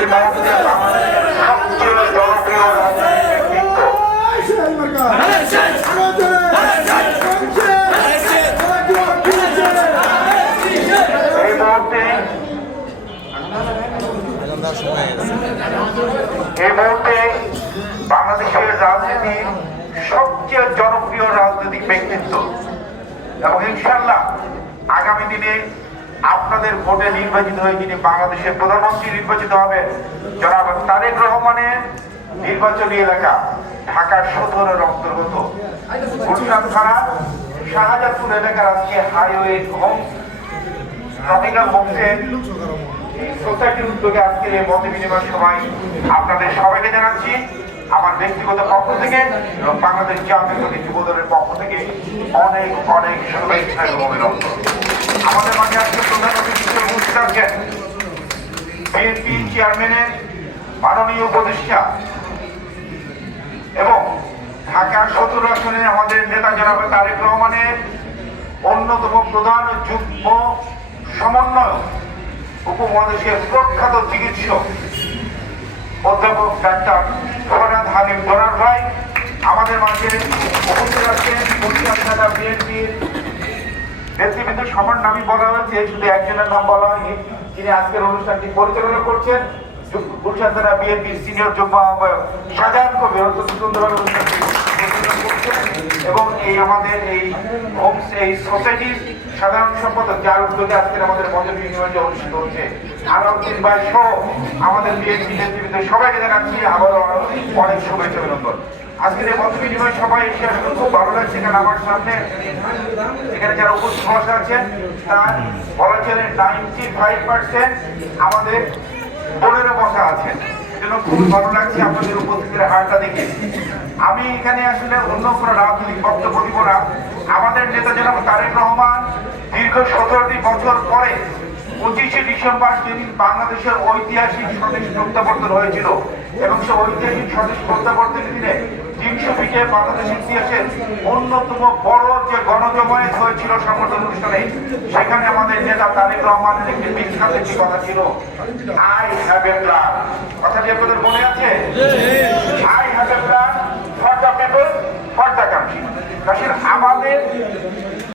এই মুহূর্তে বাংলাদেশের রাজনীতির সবচেয়ে জনপ্রিয় রাজনৈতিক ব্যক্তিত্ব এবং ইনশাআল্লাহ আগামী দিনে আপনাদের ভোটে নির্বাচিত হয়ে যিনি বাংলাদেশের প্রধানমন্ত্রী নির্বাচিত হবে জনাব তারেক রহমানের নির্বাচনী এলাকা ঢাকার ১৭-এর অন্তর্গত গুলশান থানা শাহজাদপুর এলাকার আজকে হাইওয়ে হোমস ট্রপিক্যাল হোমসের সোসাইটির উদ্যোগে আজকের এই মত বিনিময় সভায় আপনাদের সবাইকে জানাচ্ছি আমার ব্যক্তিগত পক্ষ থেকে এবং বাংলাদেশ জাতীয়তাবাদী যুব দলের পক্ষ থেকে অনেক অনেক শুভেচ্ছা এবং অভিনন্দন। আমাদের মাঝে আজকে প্রধান অতিথি হিসেবে উপস্থিত আছেন বিএনপি চেয়ারম্যানের মাননীয় উপদেষ্টা এবং ঢাকা ১৭ আসনের আমাদের নেতা জনাব তারেক রহমানের অন্যতম প্রধান যুগ্ম সমন্বয়ক উপমহাদেশের প্রখ্যাত চিকিৎসক অধ্যাপক ডাক্তার ফরহাদ হালিম ডোনার ভাই আমাদের মাঝে উপস্থিত আছেন গুলশান থানা বিএনপির নেতৃবৃন্দ। সবার নামই বলা হয়েছে, শুধু একজনের নাম বলা হয়নি, যিনি আজকের অনুষ্ঠানটি পরিচালনা করছেন গুলশান থানা বিএনপির সিনিয়র যুগ্ম আহ্বায়ক শাহজাহান কবির অত্যন্ত সুন্দরভাবে অনুষ্ঠানটি পরিচালনা করছেন এবং এই আমাদের এই হোমস এই সোসাইটির সাধারণ সম্পাদক যার উদ্যোগে আজকের আমাদের মত বিনিময় অনুষ্ঠিত হচ্ছে আলাউদ্দিন ভাই সহ আমাদের বিএনপি নেতৃবৃন্দ সবাইকে জানাচ্ছি আবারও অনেক শুভেচ্ছা অভিনন্দন। আজকের এই মত বিনিময় সবাই এসে আসলে খুব ভালো লাগছে। এখানে আমার সামনে এখানে যারা উপস্থিত বসা আছেন তার বলা চলে 95% আমাদের বোনেরা বসা আছেন, সেজন্য খুব ভালো লাগছে আপনাদের উপস্থিতির হারটা দেখে। আমি এখানে আসলে অন্য কোনো রাজনৈতিক বক্তব্য দিব না। আমাদের নেতা জনাব তারেক রহমান দীর্ঘ 17টি বছর পরে 25শে ডিসেম্বর যেদিন বাংলাদেশের ঐতিহাসিক স্বদেশ প্রত্যাবর্তন হয়েছিল এবং সে ঐতিহাসিক স্বদেশ প্রত্যাবর্তনের দিনে 300 ফিটে বাংলাদেশের ইতিহাসের অন্যতম বড় যে গণজমায়েত হয়েছিল সংগঠন অনুষ্ঠানে, সেখানে আমাদের নেতা তারেক রহমানের একটি বিখ্যাত একটি কথা ছিল, আই হ্যাভ এ প্ল্যান। কথাটি আপনাদের মনে আছে? I have a plan for the people for the country. আমাদের